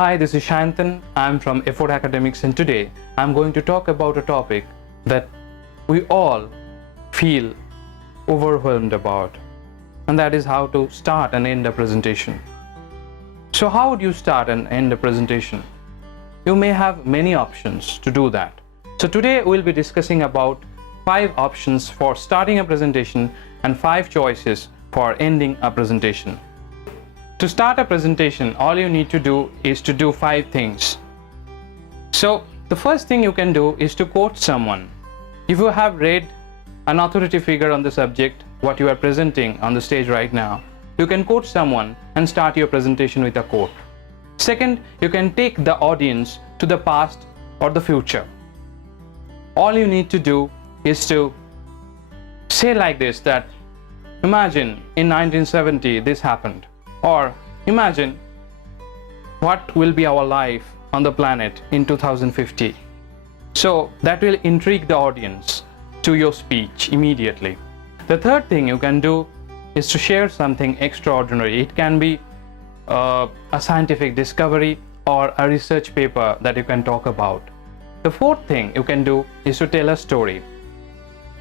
Hi, this is Shantan. I'm from Effort Academics, and today I'm going to talk about a topic that we all feel overwhelmed about, and that is how to start and end a presentation. So how would you start and end a presentation? You may have many options to do that. So today we'll be discussing about 5 options for starting a presentation and 5 choices for ending a presentation. To start a presentation, all you need to do is to do 5 things. So the first thing you can do is to quote someone. If you have read an authority figure on the subject, what you are presenting on the stage right now, you can quote someone and start your presentation with a quote. Second, you can take the audience to the past or the future. All you need to do is to say like this, that imagine in 1970 this happened, or imagine what will be our life on the planet in 2050. So that will intrigue the audience to your speech immediately. The third thing you can do is to share something extraordinary. It can be a scientific discovery or a research paper that you can talk about. The fourth thing you can do is to tell a story.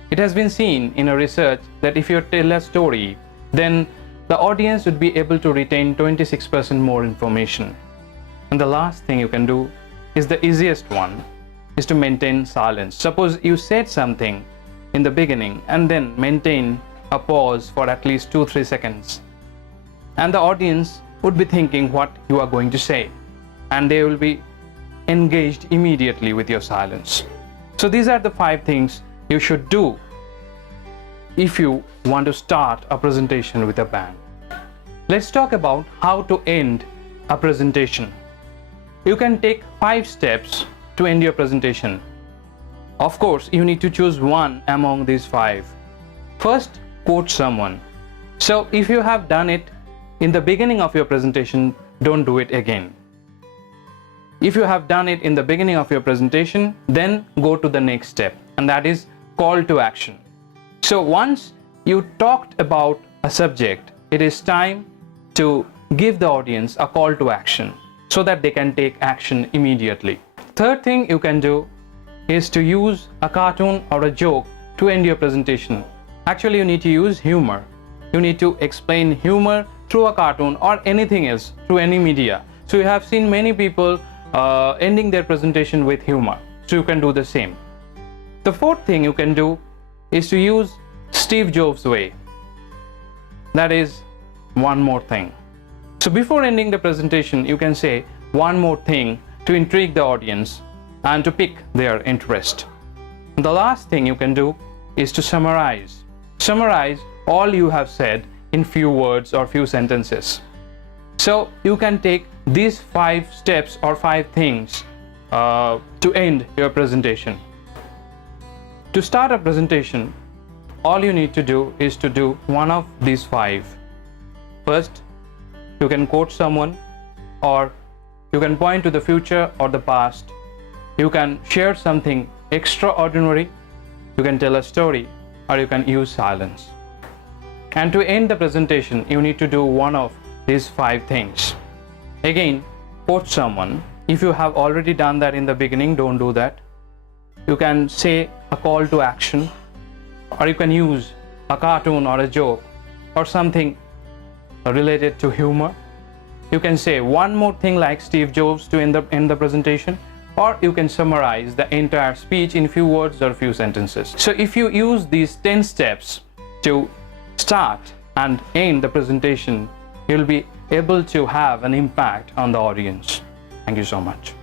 It has been seen in a research that if you tell a story, then the audience would be able to retain 26% more information. And the last thing you can do is the easiest one, is to maintain silence. Suppose you said something in the beginning and then maintain a pause for at least 2-3 seconds. And the audience would be thinking what you are going to say, and they will be engaged immediately with your silence. So these are the 5 things you should do if you want to start a presentation with a bang. Let's talk about how to end a presentation. You can take 5 steps to end your presentation. Of course, you need to choose one among these 5. First, quote someone. So if you have done it in the beginning of your presentation, don't do it again. If you have done it in the beginning of your presentation, then go to the next step, and that is call to action. So once you talked about a subject, it is time to give the audience a call to action so that they can take action immediately. Third thing you can do is to use a cartoon or a joke to end your presentation. Actually, you need to use humor. You need to explain humor through a cartoon or anything else, through any media. So you have seen many people ending their presentation with humor. So you can do the same. The fourth thing you can do is to use Steve Jobs' way. That is, one more thing. So before ending the presentation, you can say one more thing to intrigue the audience and to pick their interest. And the last thing you can do is to summarize. Summarize all you have said in few words or few sentences. So you can take these 5 steps or 5 things to end your presentation. To start a presentation, all you need to do is to do one of these 5. First, you can quote someone, or you can point to the future or the past. You can share something extraordinary, you can tell a story, or you can use silence. And to end the presentation, you need to do one of these 5 things. Again, quote someone. If you have already done that in the beginning, don't do that. You can say a call to action, or you can use a cartoon or a joke or something related to humor. You can say one more thing like Steve Jobs to end the presentation, or you can summarize the entire speech in few words or few sentences. So if you use these 10 steps to start and end the presentation, you'll be able to have an impact on the audience. Thank you so much.